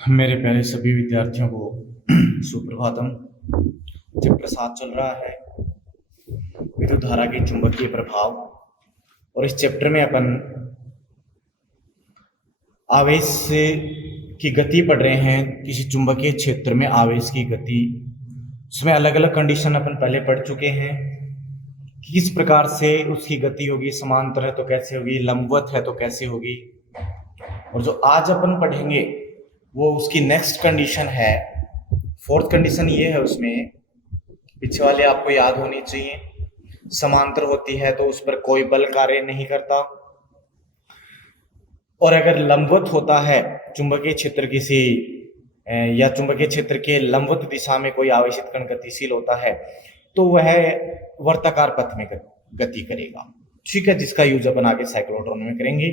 मेरे प्यारे सभी विद्यार्थियों को सुप्रभातम। चैप्टर 7 चल रहा है विद्युत धारा के चुंबकीय प्रभाव, और इस चैप्टर में अपन आवेश से की गति पढ़ रहे हैं। किसी चुंबकीय क्षेत्र में आवेश की गति, उसमें अलग अलग कंडीशन अपन पहले पढ़ चुके हैं कि किस प्रकार से उसकी गति होगी, समांतर है तो कैसे होगी, लंबवत है तो कैसे होगी। और जो आज अपन पढ़ेंगे वो उसकी नेक्स्ट कंडीशन है। फोर्थ कंडीशन ये है, उसमें पीछे वाले आपको याद होनी चाहिए। समांतर होती है तो उस पर कोई बल कार्य नहीं करता, और अगर लंबवत होता है चुंबकीय क्षेत्र किसी या चुंबकीय क्षेत्र के लंबवत दिशा में कोई आवेशित कण गतिशील होता है तो वह वर्ताकार पथ में गति करेगा। ठीक है, जिसका यूज अपन आगे साइक्लोट्रॉन में करेंगे।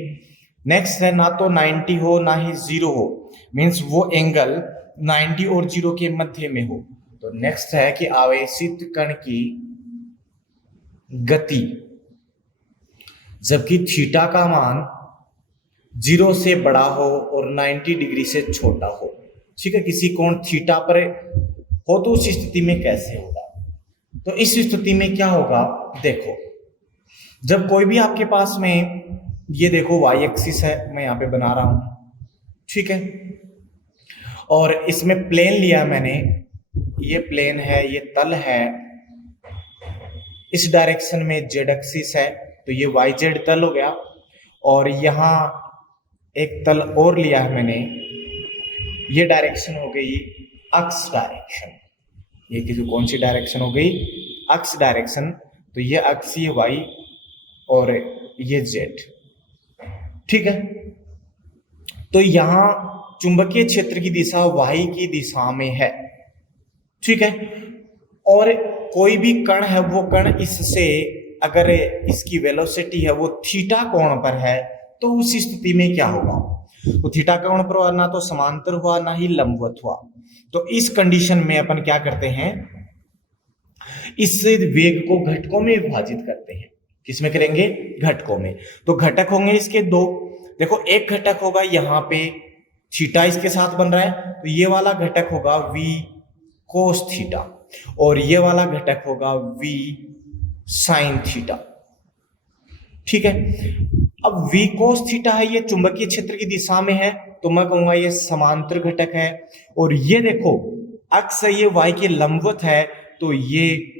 नेक्स्ट है, ना तो 90 हो ना ही 0 हो, मीन्स वो एंगल 90 और 0 के मध्य में हो। तो नेक्स्ट है कि आवेशित कण की गति जबकि थीटा का मान 0 से बड़ा हो और 90 डिग्री से छोटा हो। ठीक है, किसी कोण थीटा पर हो तो उस स्थिति में कैसे होगा? तो इस स्थिति में क्या होगा, देखो, जब कोई भी आपके पास में, ये देखो वाई एक्सिस है, मैं यहां पे बना रहा हूं, ठीक है, और इसमें प्लेन लिया मैंने, ये प्लेन है, ये तल है, इस डायरेक्शन में जेड एक्सिस है, तो ये वाई जेड तल हो गया। और यहां एक तल और लिया है मैंने, ये डायरेक्शन हो गई अक्स डायरेक्शन। ये किसी कौन सी डायरेक्शन हो गई? अक्स डायरेक्शन। तो ये अक्स, ये वाई और ये जेड। ठीक है, तो यहां चुंबकीय क्षेत्र की दिशा वाई की दिशा में है। ठीक है, और कोई भी कण है, वो कण इससे अगर इसकी वेलोसिटी है वो थीटा कोण पर है तो उस स्थिति में क्या होगा? तो थीटा कोण पर ना तो समांतर हुआ ना ही लंबवत हुआ। तो इस कंडीशन में अपन क्या करते हैं, इस वेग को घटकों में विभाजित करते हैं। किसमें करेंगे? घटकों में। तो घटक होंगे इसके दो। देखो, एक घटक होगा यहाँ पे, थीटा इसके साथ बन रहा है, तो ये वाला घटक होगा v कोस थीटा, और ये वाला घटक होगा v साइन थीटा। ठीक है, अब v कोस थीटा है, ये चुंबकीय क्षेत्र की दिशा में है, तो मैं कहूंगा ये समांतर घटक है। और ये देखो, अक्स ये y के लंबवत है, तो ये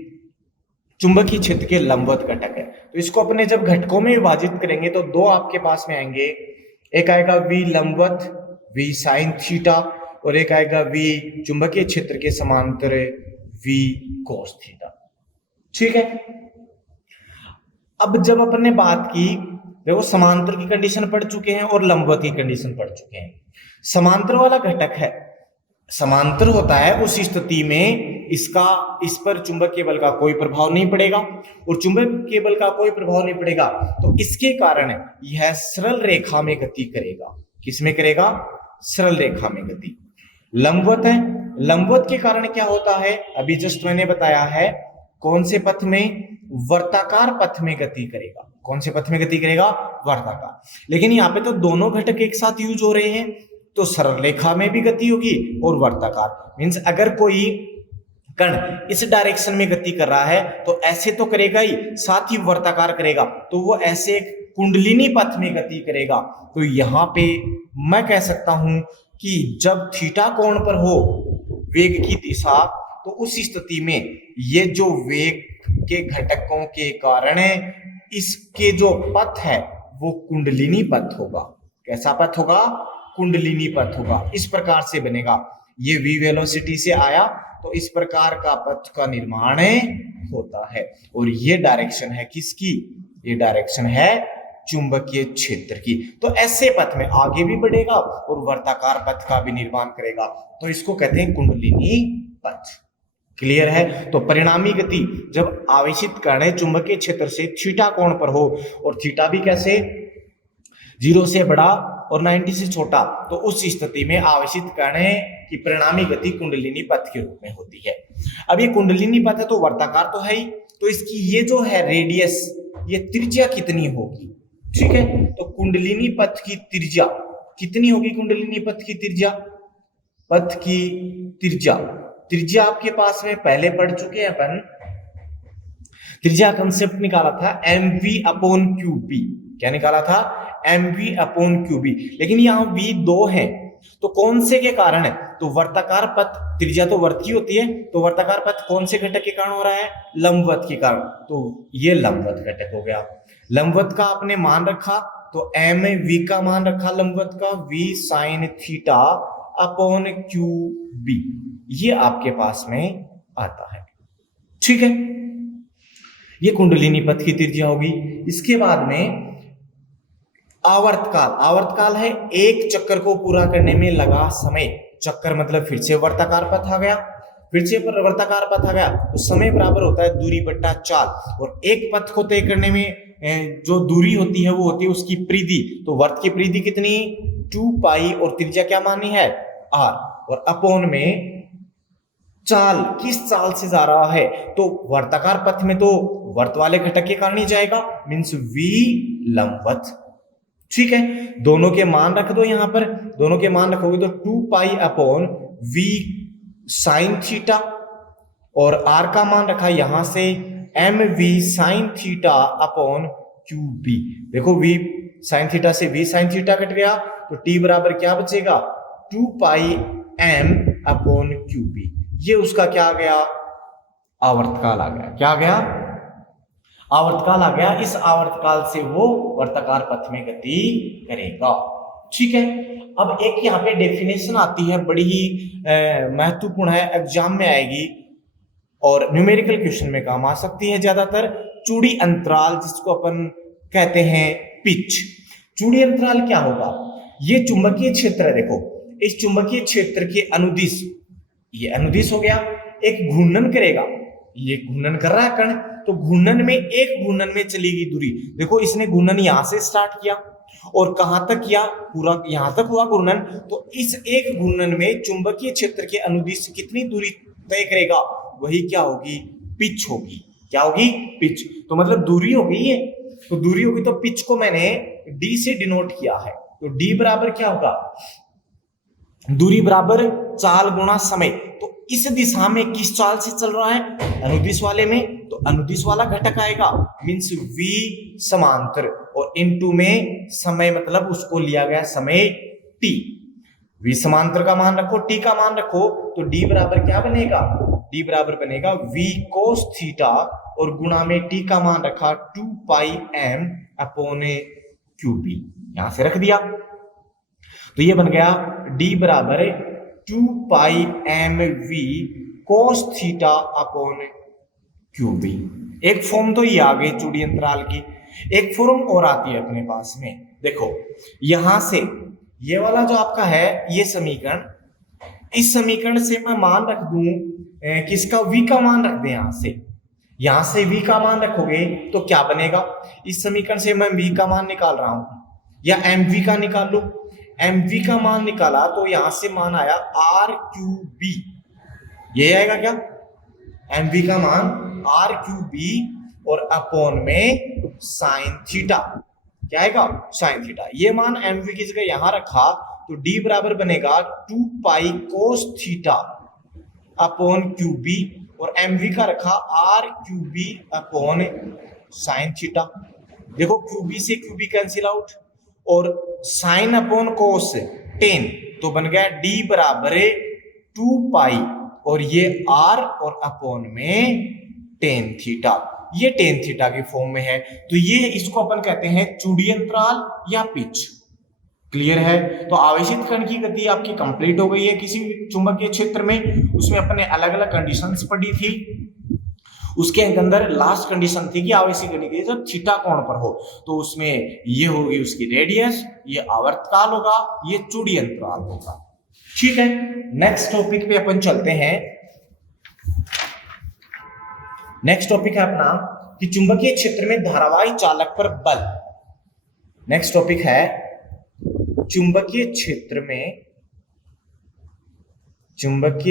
चुंबकीय क्षेत्र के लंबवत घटक है। तो इसको अपने जब घटकों में विभाजित करेंगे तो दो आपके पास में आएंगे, एक आएगा v लंबवत v साइन थीटा, और एक आएगा v चुंबकीय क्षेत्र के समांतर v कोस थीटा। ठीक है, अब जब अपन ने बात की, देखो समांतर की कंडीशन पढ़ चुके हैं और लंबवत की कंडीशन पढ़ चुके हैं। समांतर वाला घटक है, समांतर होता है उस स्थिति में इसका इस पर चुंबकीय बल का कोई प्रभाव नहीं पड़ेगा, और चुंबकीय बल का कोई प्रभाव नहीं पड़ेगा तो इसके कारण यह सरल रेखा में गति करेगा। किसमें करेगा? सरल रेखा में गति। लंबवत है, लंबवत के कारण क्या होता है, अभी जस्ट मैंने बताया है, कौन से पथ में? वर्ताकार पथ में गति करेगा। कौन से पथ में गति करेगा? वर्ताकार। लेकिन यहाँ पे तो दोनों घटक एक साथ यूज हो रहे हैं, तो सरल रेखा में भी गति होगी और वर्ताकार। मीन्स अगर कोई कण इस डायरेक्शन में गति कर रहा है तो ऐसे तो करेगा ही, साथ ही वर्ताकार करेगा, तो वो ऐसे एक कुंडलिनी पथ में गति करेगा। तो यहाँ पे मैं कह सकता हूं कि जब थीटा कोण पर हो वेग की दिशा, तो उस स्थिति में ये जो वेग के घटकों के कारण इसके जो पथ है वो कुंडलिनी पथ होगा। कैसा पथ होगा? कुंडलिनी पथ होगा। इस प्रकार से बनेगा, ये v वेलोसिटी से आया तो इस प्रकार का पथ का निर्माण होता है। और ये डायरेक्शन है किसकी? ये डायरेक्शन है चुंबकीय क्षेत्र की। तो ऐसे पथ में आगे भी बढ़ेगा और वर्ताकार पथ का भी निर्माण करेगा, तो इसको कहते हैं कुंडलिनी पथ। क्लियर है? तो परिणामी गति जब आवेशित कण चुंबकीय क्षेत्र से थीटा कोण पर हो, और थीटा भी कैसे? 0 से बड़ा और 90 से छोटा, तो उस स्थिति में आवेशित कण की परिणामी गति कुंडलिनी पथ के रूप में होती है। अब ये कुंडलिनी पथ है तो वर्ताकार तो है ही, तो इसकी ये जो है रेडियस, ये त्रिज्या कितनी होगी? ठीक है, तो कुंडलिनी पथ की त्रिज्या कितनी होगी? कुंडलिनी पथ की त्रिज्या पथ की त्रिज्या, त्रिज्या आपके पास में पहले पढ़ चुके हैं अपन। त्रिज्या कंसेप्ट निकाला था mv/qb। क्या निकाला था? mv/qb। लेकिन यहाँ v 2 है, तो कौन से के कारण है? तो वर्ताकार पथ, त्रिज्या तो वर्त की होती है, तो वर्ताकार पथ कौन से घटक के कारण हो रहा है? लंबवत के कारण। तो ये लंबवत घटक हो गया। लंबवत का आपने मान रखा, तो एम वी का मान रखा लंबवत का, v sin θ/qb, ये आपके पास में आता है। ठीक है, ये कुंडलिनी पथ की त्रिज्या होगी। इसके बाद में आवर्तकाल, आवर्तकाल है एक चक्कर को पूरा करने में लगा समय। चक्कर मतलब फिर से वर्ताकार पथ आ गया, फिर से वर्ताकार पथ आ गया, तो समय बराबर होता है दूरी बट्टा चाल। और एक पथ को तय करने में जो दूरी होती है वो होती है उसकी परिधि। तो वर्त की परिधि कितनी? 2 पाई, और त्रिज्या क्या मानी है? r, और अपोन में चाल, किस चाल से जा रहा है? तो वर्ताकार पथ में तो वर्त वाले घटक के कारण ही जाएगा, मीन्स v लंबवत। ठीक है, दोनों के मान रख दो यहां पर, दोनों के मान रखोगे तो 2 pi upon v sin theta, और r का मान रखा यहां से mv sin theta upon qb। देखो v sin थीटा से v sin थीटा कट गया, तो t बराबर क्या बचेगा? 2 पाई m अपॉन qb। ये उसका क्या आ गया? आवर्तकाल आ गया। क्या आ गया? आवर्तकाल आ गया। इस आवर्तकाल से वो वर्ताकार पथ में गति करेगा। ठीक है, अब एक यहाँ पे डेफिनेशन आती है, बड़ी ही महत्वपूर्ण है, एग्जाम में आएगी और न्यूमेरिकल क्वेश्चन में काम आ सकती है ज्यादातर। चूड़ी अंतराल, जिसको अपन कहते हैं पिच। चूड़ी अंतराल क्या होगा? ये चुंबकीय क्षेत्र है, देखो इस चुंबकीय क्षेत्र के अनुदिश, ये अनुदिश हो गया, एक घूर्णन करेगा, ये घूर्णन कर रहा है कण, तो घूर्णन में, एक घूर्णन में चलेगी दूरी। देखो इसने घूर्णन यहां से स्टार्ट किया और कहां तक किया? पूरा यहां तक हुआ घूर्णन। तो इस एक घूर्णन में चुंबकीय क्षेत्र के अनुदिश कितनी दूरी तय करेगा? वही क्या होगी? पिच होगी। क्या होगी? पिच। तो मतलब दूरी हो गई है, तो दूरी होगी, तो पिच को मैंने डी से डिनोट किया है। तो डी बराबर क्या होगा? दूरी बराबर चाल गुणा समय। तो इस दिशा में किस चाल से चल रहा है? अनुदिश वाले में, तो अनुदिश वाला घटक आएगा, मींस v समांतर, और इनटू में समय मतलब उसको लिया गया समय t। v समांतर का मान रखो, t का मान रखो, तो d बराबर क्या बनेगा? d बराबर बनेगा v cos थीटा, और गुणा में t का मान रखा 2 पाई m अपॉन qb, यहां से रख दिया। तो ये बन गया d बराबर 2 pi M V cos theta upon Q B. एक फॉर्म तो ये आ गई चूड़ी अंतराल की। एक फॉर्म और आती है अपने पास में, देखो यहां से ये वाला जो आपका है ये समीकरण, इस समीकरण से मैं मान रख दूं किसका? v का मान रख दे। यहां से v का मान रखोगे तो क्या बनेगा? इस समीकरण से मैं v का मान निकाल रहा हूं, या mv का निकाल लो। mv का मान निकाला तो यहां से मान आया r/qb, ये आएगा क्या? mv का मान r/qb और अपॉन में साइन थीटा, क्या आएगा? Sine theta. ये मान mv की जगह यहां रखा तो d बराबर बनेगा 2 पाई कोस थीटा अपॉन qb, और mv का रखा r/qb अपॉन साइन थीटा। देखो qb से qb कैंसिल आउट, और साइन अपॉन कोस 10, तो बन गया d बराबर 2 पाई, और ये r और अपॉन में टेन थीटा। ये टेन थीटा के फॉर्म में है, तो ये इसको अपन कहते हैं चूड़ी अंतराल या पिच। क्लियर है? तो आवेशित कण की गति आपकी कंप्लीट हो गई है किसी चुंबकीय क्षेत्र में। उसमें अपने अलग अलग कंडीशंस पढ़ी थी। उसके अंदर लास्ट कंडीशन थी कि आवेशित कण की जब थीटा कोण पर हो, तो उसमें ये होगी उसकी रेडियस, ये आवर्तकाल होगा, ये चूड़ी अंतराल होगा। ठीक है, नेक्स्ट टॉपिक पे अपन चलते हैं। नेक्स्ट टॉपिक है अपना कि चुंबकीय क्षेत्र में धारावाही चालक पर बल। नेक्स्ट टॉपिक है चुंबकीय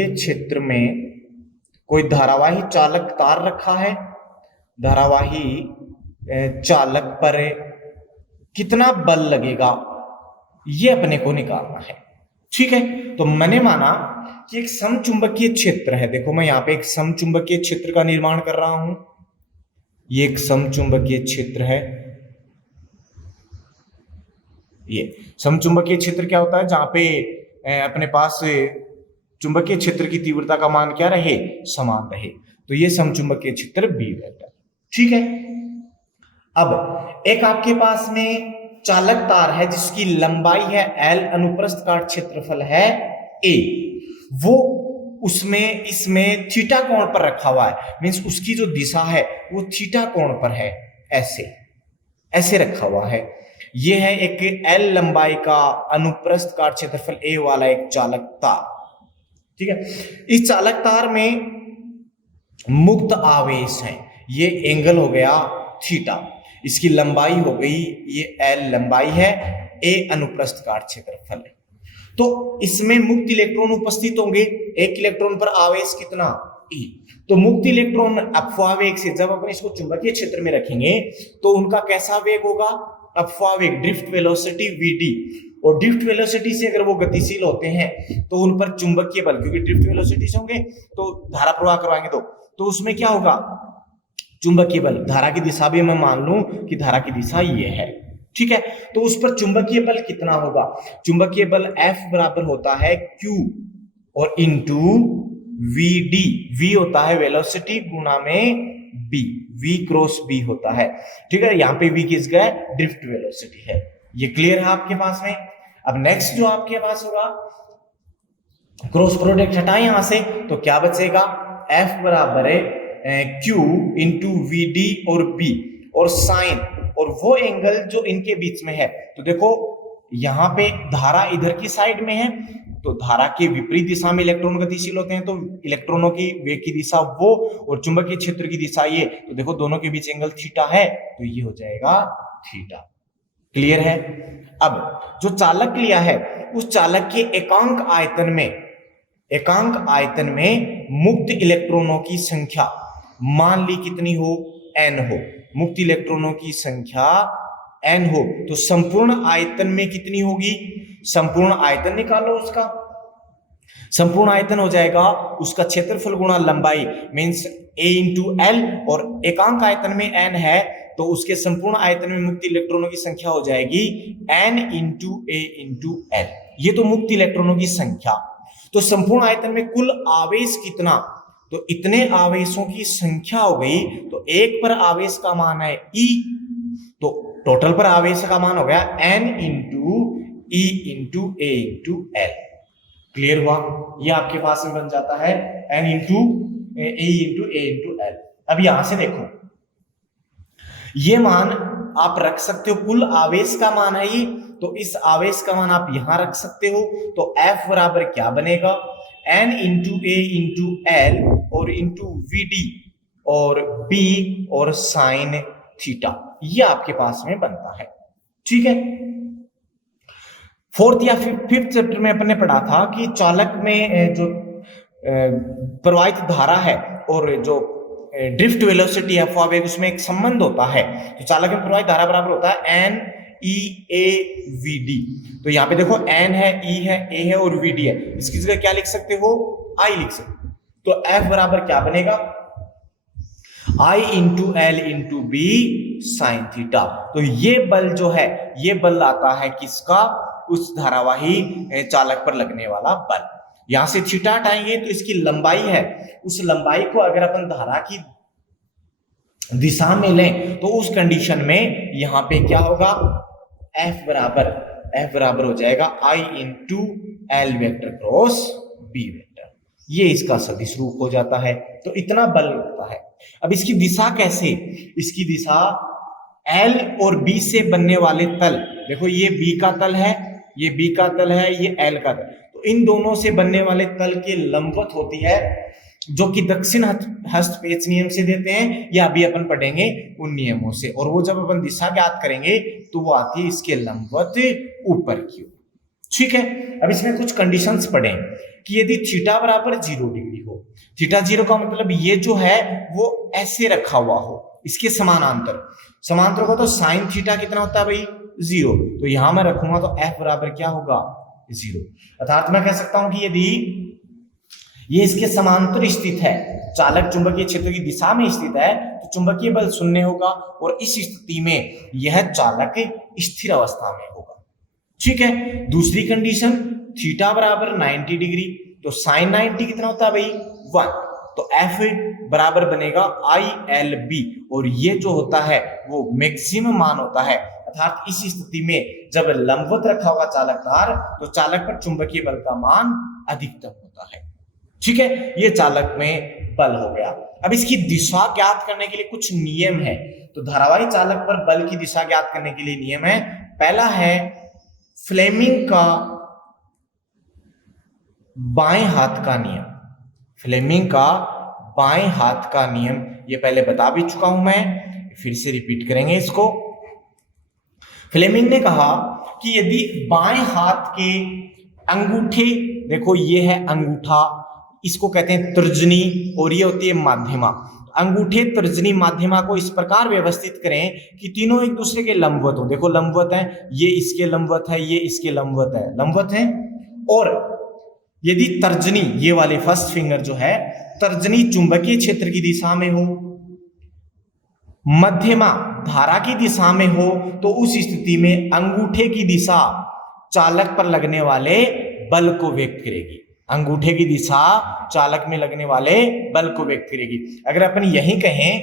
क्षेत्र में कोई धारावाही चालक तार रखा है, धारावाही चालक पर कितना बल लगेगा ये अपने को निकालना है। ठीक है, तो मैंने माना कि एक समचुंबकीय क्षेत्र है। देखो मैं यहाँ पे एक समचुंबकीय क्षेत्र का निर्माण कर रहा हूं। ये एक समचुंबकीय क्षेत्र है। ये समचुंबकीय क्षेत्र क्या होता है? जहां पे अपने पास चुंबकीय क्षेत्र की तीव्रता का मान क्या रहे? समान रहे। तो ये समचुंबकीय क्षेत्र बी वेक्टर। ठीक है, अब एक आपके पास में चालक तार है जिसकी लंबाई है एल, अनुप्रस्थ काट क्षेत्रफल है ए। वो उसमें इसमें थीटा कोण पर रखा हुआ है, मींस उसकी जो दिशा है वो थीटा कोण पर है, ऐसे ऐसे रखा हुआ है। ये है एक एल लंबाई का अनुप्रस्थ काट क्षेत्रफल ए वाला एक चालक तार। ठीक है, इस चालक तार में मुक्त आवेश है। ये एंगल हो गया थीटा, इसकी लंबाई हो गई, ये एल लंबाई है, ए अनुप्रस्थ काट क्षेत्रफल है। तो इसमें मुक्त इलेक्ट्रॉन उपस्थित होंगे। एक इलेक्ट्रॉन पर आवेश कितना? ई। तो मुक्त इलेक्ट्रॉन अपवाह वेग से जब अपन इसको चुंबकीय क्षेत्र में रखेंगे तो उनका कैसा वेग होगा? अपवाह वेग, ड्रिफ्ट वेलोसिटी वीडी। और ड्रिफ्ट वेलोसिटी से अगर वो गतिशील होते हैं तो उन पर चुंबकीय बल, क्योंकि ड्रिफ्ट वेलोसिटी से होंगे तो धारा प्रवाह करवाएंगे तो उसमें क्या होगा? चुंबकीय बल। धारा की दिशा भी मैं मान लूं कि धारा की दिशा ये है। ठीक है, तो उस पर चुंबकीय बल कितना होगा? चुंबकीय बल F बराबर होता है Q और इंटू वी डी। वी होता है वेलोसिटी गुना में बी, वी क्रॉस बी होता है। ठीक है, यहाँ पे वी किस गए? ड्रिफ्ट वेलोसिटी है। ये क्लियर है आपके पास में? अब नेक्स्ट जो आपके पास होगा, क्रॉस प्रोडक्ट हटाए यहां से तो क्या बचेगा? F बराबर है Q इंटू वी डी और B और साइन और वो एंगल जो इनके बीच में है। तो देखो यहाँ पे धारा इधर की साइड में है, तो धारा के विपरीत दिशा में इलेक्ट्रॉन गतिशील होते हैं, तो इलेक्ट्रॉनों की वेग की दिशा वो और चुंबकीय क्षेत्र की दिशा ये। तो देखो दोनों के बीच एंगल थीटा है, तो ये हो जाएगा थीटा। क्लियर है? अब जो चालक लिया है उस चालक के एकांक आयतन में मुक्त इलेक्ट्रॉनों की संख्या मान ली कितनी हो? n हो। मुक्त इलेक्ट्रॉनों की संख्या n हो तो संपूर्ण आयतन में कितनी होगी? संपूर्ण आयतन निकालो उसका। संपूर्ण आयतन हो जाएगा उसका क्षेत्रफल गुणा लंबाई, मींस a इंटू एल, और एकांक आयतन में n है तो उसके संपूर्ण आयतन में मुक्त इलेक्ट्रॉनों की संख्या हो जाएगी n इंटू ए इंटू एल। ये तो मुक्त इलेक्ट्रॉनों की संख्या। तो संपूर्ण आयतन में कुल आवेश कितना? तो इतने आवेशों की संख्या हो गई। तो एक पर आवेश का मान है E, तो टोटल पर आवेश का मान हो गया N इंटू E इंटू ए इंटू एल। क्लियर हुआ? ये आपके पास में बन जाता है N इंटू ए इंटू ए इंटू एल। अब यहां से देखो, ये मान आप रख सकते हो, कुल आवेश का मान है ये, तो इस आवेश का मान आप यहां रख सकते हो। तो F बराबर क्या बनेगा? N इंटू ए इंटू एल और इंटू वी डी और B और साइन थीटा। ये आपके पास में बनता है। ठीक है, फोर्थ या फिफ्थ चैप्टर में अपन ने पढ़ा था कि चालक में जो प्रवाहित धारा है और जो ड्रिफ्ट वेलोसिटी है, अपवाह वेग, उसमें एक संबंध होता है। तो चालक में प्रवाहित धारा बराबर होता है N E A V D। तो यहाँ पे देखो N है, E है, A है और V D है। इसकी जगह क्या लिख सकते हो? I लिख सकते हो। तो F बराबर क्या बनेगा? I into L into B sine theta. तो ये बल जो है, ये बल आता है किसका? उस धारावाही चालक पर लगने वाला बल। यहां से थीटा हटाएंगे तो इसकी लंबाई है, उस लंबाई को अगर अपन धारा की दिशा में लें तो उस कंडीशन में यहां पे क्या होगा? F बराबर हो जाएगा I into L vector cross B vector. ये इसका सदिश रूप हो जाता है। तो इतना बल लगता है। अब इसकी दिशा कैसे? इसकी दिशा L और B से बनने वाले तल, देखो ये B का तल है, ये B का तल है, ये L का तल, तो इन दोनों से बनने वाले तल के लंबवत होती है, जो कि दक्षिण हस्तपेच नियम से देते हैं, या अभी अपन पढ़ेंगे उन नियमों से। और वो जब अपन दिशा ज्ञात करेंगे तो वो आती है इसके लंबवत ऊपर की ओर। ठीक है, अब इसमें कुछ कंडीशंस पढ़ें कि यदि थीटा बराबर 0 डिग्री हो, थीटा 0 का मतलब ये जो है वो ऐसे रखा हुआ हो, इसके समांतर को, तो साइन थीटा कितना होता है भाई? 0। तो यहां मैं रखूंगा तो F बराबर क्या होगा? 0। अर्थात मैं कह सकता हूं कि यदि ये इसके समांतर स्थित है, चालक चुंबकीय क्षेत्र की दिशा में स्थित है, तो चुंबकीय बल शून्य होगा और इस स्थिति में यह चालक स्थिर अवस्था में होगा। ठीक है। दूसरी कंडीशन, थीटा बराबर 90 डिग्री, तो साइन 90 कितना होता है भाई 1, तो F बराबर बनेगा ILB, और ये जो होता है वो मैक्सिमम मान होता है। अर्थात इस स्थिति में जब लंबवत रखा होगा चालक धार, तो चालक पर चुंबकीय बल का मान अधिकतम होता है। ठीक है, ये चालक में बल हो गया। अब इसकी दिशा ज्ञात करने के लिए कुछ नियम है। तो धारावाही चालक पर बल की दिशा ज्ञात करने के लिए नियम है। पहला है फ्लेमिंग का बाएं हाथ का नियम। फ्लेमिंग का बाएं हाथ का नियम, ये पहले बता भी चुका हूं मैं, फिर से रिपीट करेंगे इसको। फ्लेमिंग ने कहा कि यदि बाएं हाथ के अंगूठे, देखो ये है अंगूठा, इसको कहते हैं तर्जनी, और ये होती है माध्यमा। अंगूठे, तर्जनी, माध्यमा को इस प्रकार व्यवस्थित करें कि तीनों एक दूसरे के लंबवत हो। देखो लंबवत है, ये इसके लंबवत है, ये इसके लंबवत है, लंबवत है। और यदि तर्जनी, ये वाली फर्स्ट फिंगर जो है, तर्जनी चुंबकीय क्षेत्र की दिशा में हो, मध्यमा धारा की दिशा में हो, तो उस स्थिति में अंगूठे की दिशा चालक पर लगने वाले बल को व्यक्त करेगी। अंगूठे की दिशा चालक में लगने वाले बल को व्यक्त करेगी। अगर अपन यही कहें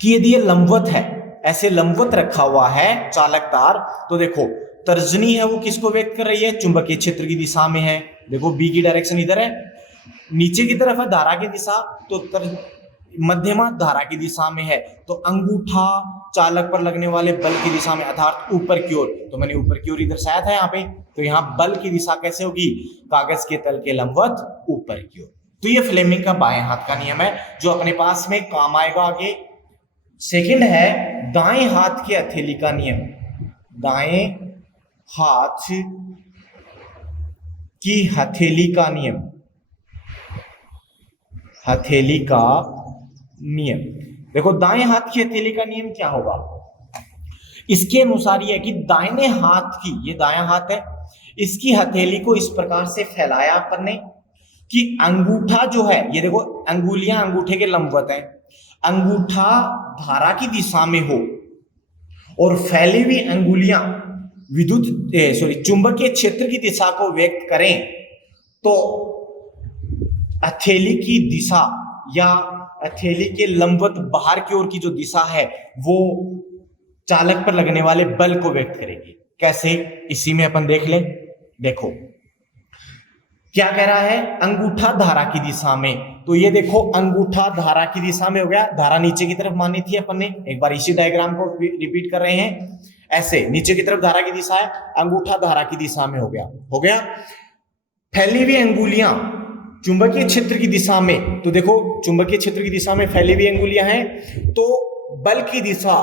कि यदि ये लंबवत है, ऐसे लंबवत रखा हुआ है चालक तार, तो देखो तर्जनी है वो किसको व्यक्त कर रही है, चुंबकीय क्षेत्र की दिशा में है। देखो बी की डायरेक्शन इधर है, नीचे की तरफ है धारा की दिशा, तो मध्यमा धारा की दिशा में है, तो अंगूठा चालक पर लगने वाले बल की दिशा में, अर्थात ऊपर की ओर। तो मैंने ऊपर की ओर इधर दर्शाया था यहाँ पे, तो यहाँ बल की दिशा कैसे होगी, कागज के तल के लंबवत ऊपर की ओर। तो ये फ्लेमिंग का बाएं हाथ का नियम है, जो अपने पास में काम आएगा आगे। सेकंड है दाएं हाथ की हथेली का नियम। दाएं हाथ की हथेली का नियम, हथेली का नियम। देखो दाएं हाथ की हथेली का नियम क्या होगा, इसके अनुसार यह है कि दाहिने हाथ की, ये दायां हाथ है, इसकी हथेली को इस प्रकार से फैलाया अपन ने कि अंगूठा जो है, ये देखो अंगुलियां अंगूठे के लंबवत हैं, अंगूठा धारा की दिशा में हो और फैली हुई अंगुलियां चुंबकीय क्षेत्र की दिशा को व्यक्त करें, तो हथेली की दिशा या हथेली के लंबवत बाहर की ओर की जो दिशा है वो चालक पर लगने वाले बल को व्यक्त करेगी। कैसे, इसी में अपन देख ले। देखो क्या कह रहा है, अंगूठा धारा की दिशा में, तो ये देखो अंगूठा धारा की दिशा में हो गया, धारा नीचे की तरफ मानी थी अपन ने, एक बार इसी डायग्राम को रिपीट कर रहे हैं। ऐसे नीचे की तरफ धारा की दिशा है, अंगूठा धारा की दिशा में हो गया। फैली हुई अंगुलियां चुंबकीय क्षेत्र की दिशा में, तो देखो चुंबकीय क्षेत्र की दिशा में फैली हुई अंगुलियां हैं, तो बल की दिशा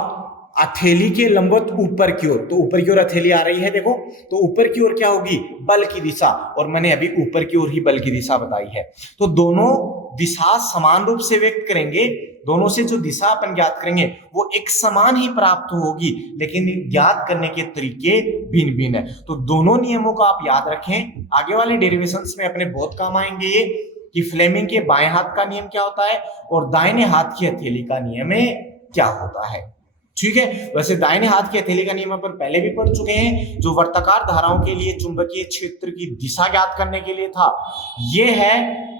हथेली के लंबवत ऊपर की ओर, तो ऊपर की ओर हथेली आ रही है, देखो तो ऊपर की ओर क्या होगी, बल की दिशा, और मैंने अभी ऊपर की ओर ही बल की दिशा बताई है। तो दोनों दिशा समान रूप से व्यक्त करेंगे, दोनों से जो दिशा अपन ज्ञात करेंगे वो एक समान ही प्राप्त होगी, लेकिन ज्ञात करने के तरीके भिन्न भिन्न है। तो दोनों नियमों को आप याद रखें, आगे वाले डेरिवेशंस में अपने बहुत काम आएंगे ये, कि फ्लेमिंग के बाएं हाथ का नियम क्या होता है और दाहिने हाथ की हथेली का नियम क्या होता है। ठीक है, वैसे दाहिने हाथ की हथेली का नियम अपन पहले भी पढ़ चुके हैं, जो वर्ताकार धाराओं के लिए चुंबकीय क्षेत्र की दिशा ज्ञात करने के लिए था। यह है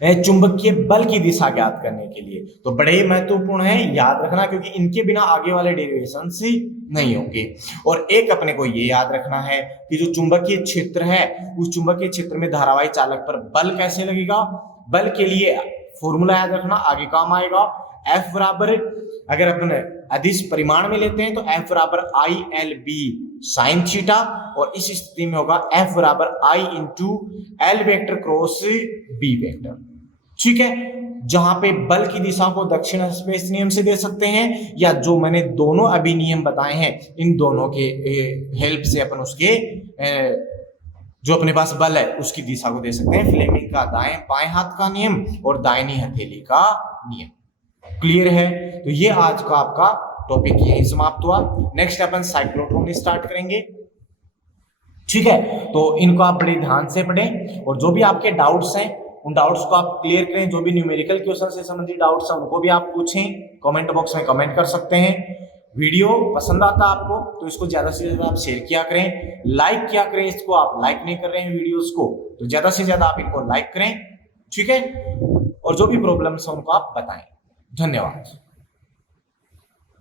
चुंबकीय बल की दिशा ज्ञात करने के लिए। तो बड़े ही महत्वपूर्ण है, याद रखना, क्योंकि इनके बिना आगे वाले डेरिवेशन से नहीं होंगे। और एक अपने को ये याद रखना है कि जो चुंबकीय क्षेत्र है, उस चुंबकीय क्षेत्र में धारावाही चालक पर बल कैसे लगेगा। बल के लिए फॉर्मूला याद रखना, आगे काम आएगा। F बराबर, अगर अपन अदिश परिमाण में लेते हैं तो F बराबर ILB साइन थीटा, और इस स्थिति में होगा F बराबर I into L vector cross B vector. ठीक है, जहां पे बल की दिशा को दक्षिण स्पेस नियम से दे सकते हैं, या जो मैंने दोनों अभी नियम बताए हैं, इन दोनों के हेल्प से अपन उसके जो अपने पास बल है उसकी दिशा को दे सकते हैं। फ्लेमिंग का दाएं बाएं हाथ का नियम और दाहिनी हथेली का नियम। क्लियर है? तो ये आज का आपका टॉपिक यही समाप्त हुआ। नेक्स्ट अपन साइक्लोट्रॉन स्टार्ट करेंगे। ठीक है, तो इनको आप बड़े ध्यान से पढ़ें और जो भी आपके डाउट्स हैं उन डाउट्स को आप क्लियर करें। जो भी न्यूमेरिकल क्वेश्चन से संबंधित डाउट्स हैं उनको भी आप पूछें, कमेंट बॉक्स में कमेंट कर सकते हैं। वीडियो पसंद आता आपको तो इसको ज्यादा से ज्यादा आप शेयर किया करें, लाइक किया करें। इसको आप लाइक नहीं कर रहे हैं वीडियोस को तो ज्यादा से ज्यादा आप इनको लाइक करें, ठीक है। और जो भी प्रॉब्लम्स हैं उनको आप बताएं। धन्यवाद।